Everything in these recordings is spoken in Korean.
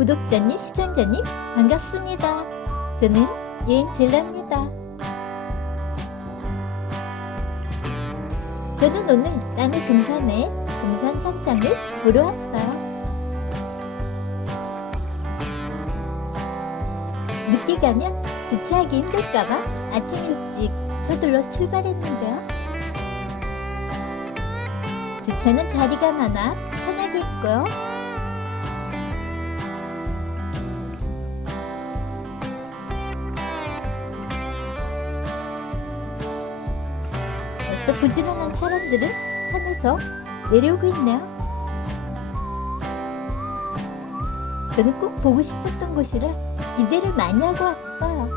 구독자님, 시청자님 반갑습니다. 저는 여행젤라입니다. 저는 오늘 남해 금산에 금산 산장을 보러 왔어요. 늦게 가면 주차하기 힘들까봐 아침 일찍 서둘러 출발했는데요. 주차는 자리가 많아 편하게 했고요. 벌써 부지런한 사람들은 산에서 내려오고 있네요. 저는 꼭 보고 싶었던 곳이라 기대를 많이 하고 왔어요.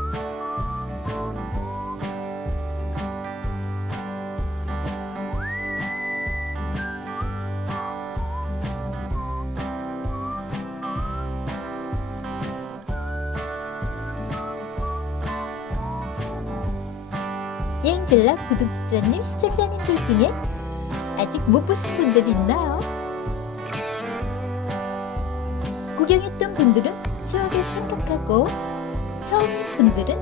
여행젤라 구독자님, 시청자님들 중에 아직 못 보신 분들이 있나요? 구경했던 분들은 추억을 생각하고 처음인 분들은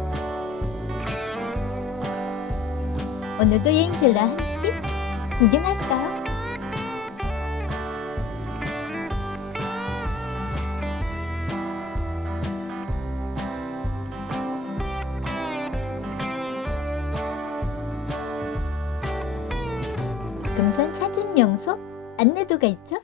오늘도 여행젤라 함께 구경할까요? 명소 안내도가 있죠?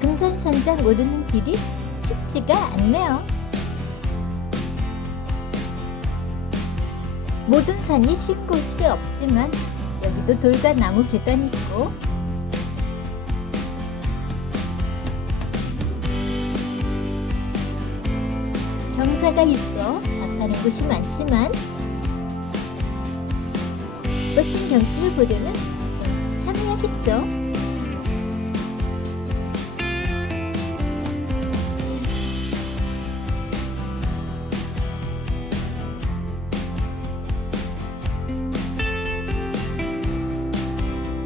금산 산장 오르는 길이 쉽지가 않네요. 모든 산이 쉰 곳이 없지만 여기도 돌과 나무 계단이 있고 경사가 있어 답하는 곳이 많지만 멋진 경치를 보려면 좀 참여야겠죠.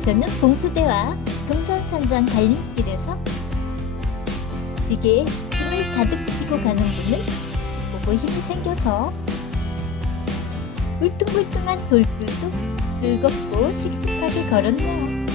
저는 봉수대와 금산산장 갈림길에서 지게에 짐을 가득 지고 가는 분을 보고 힘이 생겨서 울퉁불퉁한 돌들도 즐겁고 씩씩하게 걸었네요.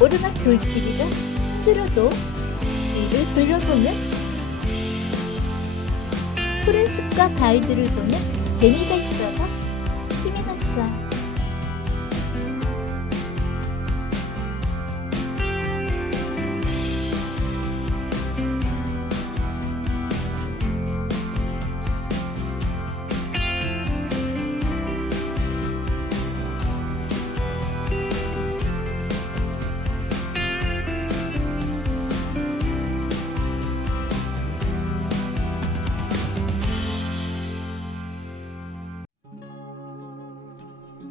오르막 돌길이라 힘들어도 뒤를 돌려보면 푸른 숲과 바위들을 보면 재미가 있어서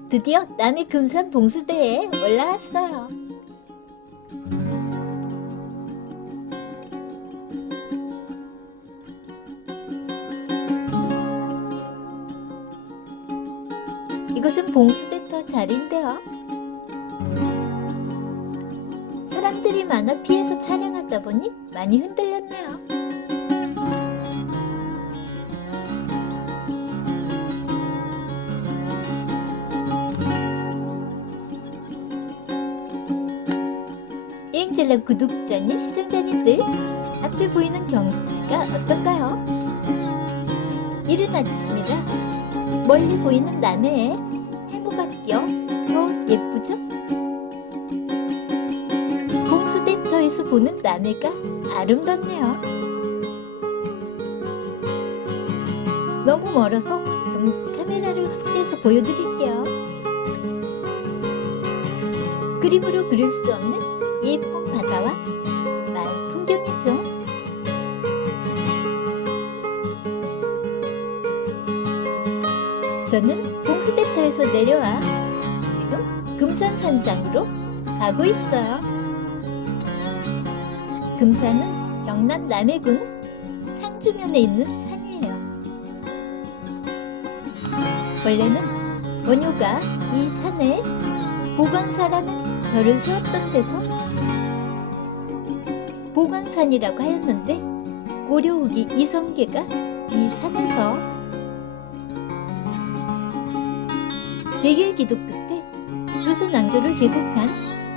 드디어 남해 금산 봉수대에 올라왔어요. 이곳은 봉수대터 자리인데요. 사람들이 많아 피해서 촬영하다 보니 많이 흔들렸네요. 여행젤라 구독자님, 시청자님들 앞에 보이는 경치가 어떤가요? 이른 아침이라 멀리 보이는 남해에 해무가 끼어 더 예쁘죠? 봉수대터에서 보는 남해가 아름답네요. 너무 멀어서 좀 카메라를 확대해서 보여드릴게요. 그림으로 그릴 수 없는 예쁜 바다와 마을 풍경이죠. 저는 봉수대터에서 내려와 지금 금산산장으로 가고 있어요. 금산은 경남 남해군 상주면에 있는 산이에요. 원래는 원효가 이 산에 보광사라는 절을 세웠던 데서 보광산이라고 하였는데 고려 후기 이성계가 이 산에서 백일 기도 끝에 조선 왕조를 개국한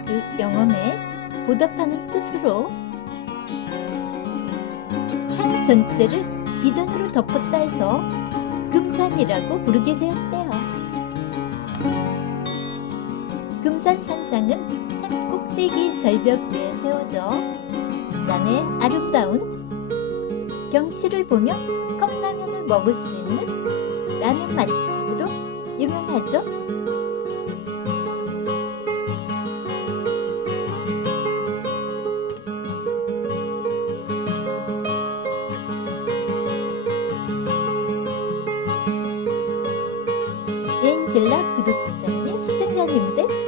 그 영험에 보답하는 뜻으로 산 전체를 비단으로 덮었다 해서 금산이라고 부르게 되었대요. 금산 산상은 산 꼭대기 절벽 위에 세워져 남의 아름다운 경치를 보며 컵라면을 먹을 수 있는 라면 맛집으로 유명하죠. 여행젤라 구독자님, 시청자님들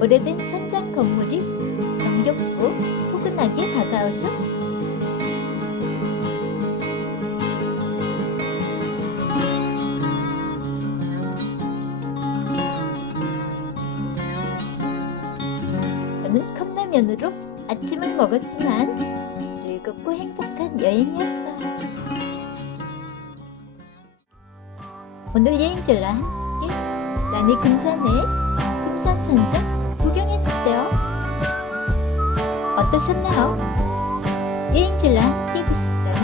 오래된 산장 건물이 정겹고 포근하게 다가오죠. 저는 컵라면으로 아침을 먹었지만 즐겁고 행복한 여행이었어요. 오늘 여행자와 함께 남해 금산의 금산산장 어떠셨나요? 하고 싶다면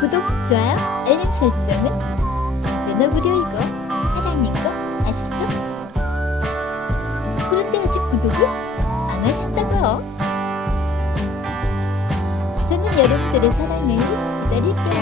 구독, 좋아요, 알림 설정은 언제나 무료이고 사랑인 거 아시죠? 그런데 아직 구독을 안 하셨다고요? 저는 여러분들의 사랑을 기다릴게요.